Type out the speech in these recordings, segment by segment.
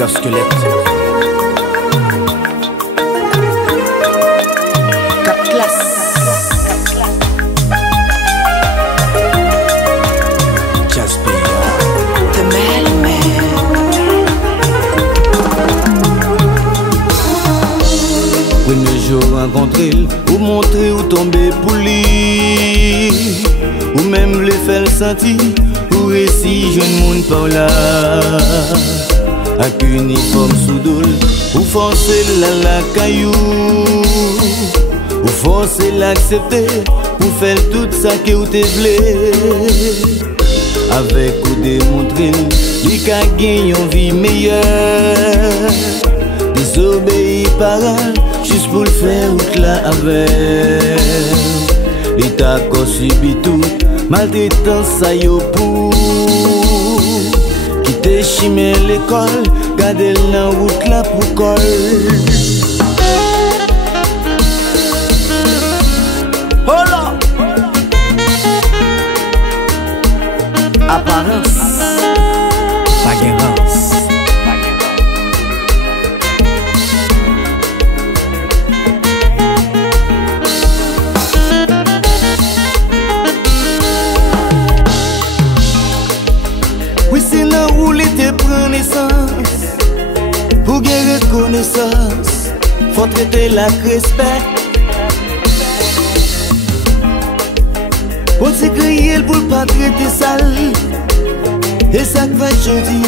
Big up Squelette. 4 classes. Jasper, The Mailman. Premier jour rencontré, ou montrer ou tomber pour lui, ou même le faire sentir, ou récit jeune monde par là. Avec uniforme sous doule, ou forcer la caillou, ou forcer l'accepter, ou faire tout ça que vous te voulez. Avec ou démontrer, il a gagné une vie meilleure. Désobéir parole, juste pour le faire ou là avec. L'État a subi tout, maltraitance ça y pour. Quitter chimé l'école, garder la route là pour col. Hola. Apparence, baguerance. Oui, c'est là où l'été prend naissance. Pour gagner reconnaissance, faut traiter la respect. On s'est créé pour pas traiter sale. Et ça fait jodi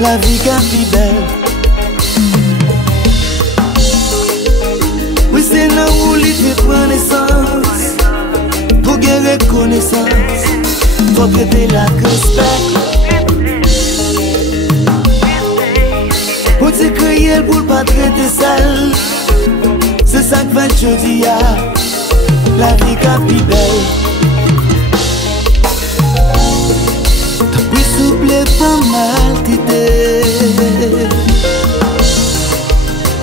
la vie qu'a plus belle. Oui, c'est là où l'été prend naissance. Pour gagner reconnaissance, faut traiter la respect. On s'est créé pour pas traiter sale. C'est ça que fait jodi la vie qu'a plus belle. T'as pris souple pas mal t'idée.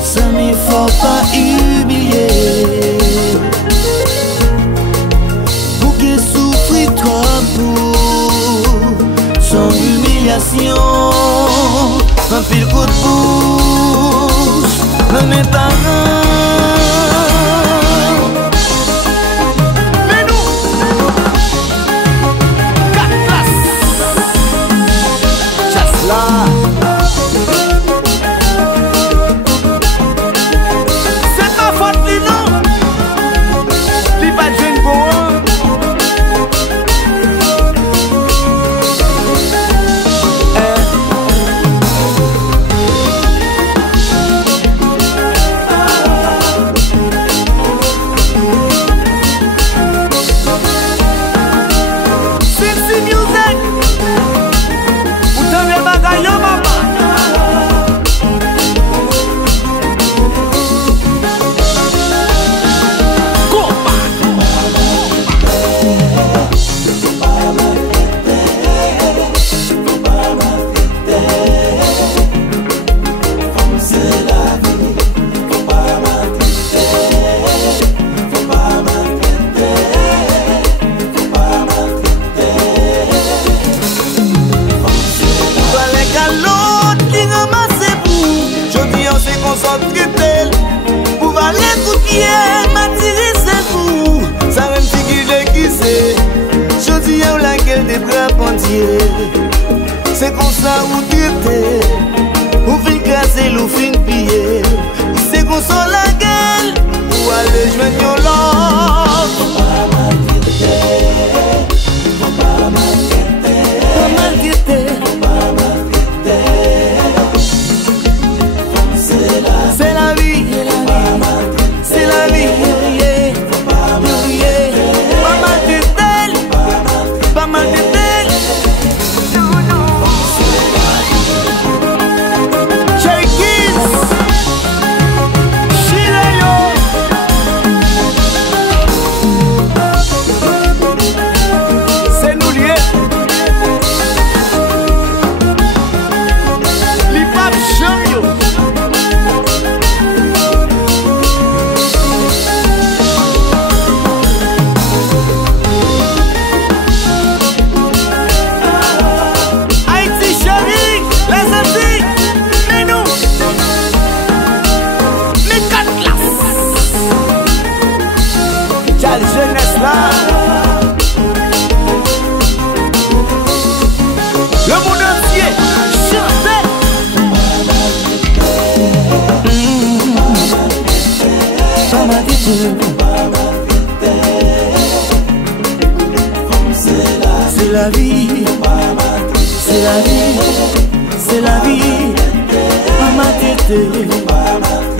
Ça m'y faut pas humilier. Pour que souffrir toi pour son humiliation. Un pile coup de bouche, un mes parents. C'est ma faute, lui, non? Lui, pas de jeune beau. Cincy Music. Ou t'en viens bagaille, maman. Pour valer tout pied, m'attirer c'est fou. Ça même figure qui c'est. Je dis à laquelle des bras entiers. C'est comme ça où tu étais. Ou fin casser, ou fin piller. C'est comme ça la gueule. Ou aller joindre your love. Faut pas m'inquiéter. Faut pas m'inquiéter. Faut m'inquiéter. Faut pas m'inquiéter. C'est la vie, c'est la vie, yeah. Pas mal de tel, pas mal de tel. Shakis, Chileyo. C'est la vie, c'est la vie, c'est la vie. Maman tété.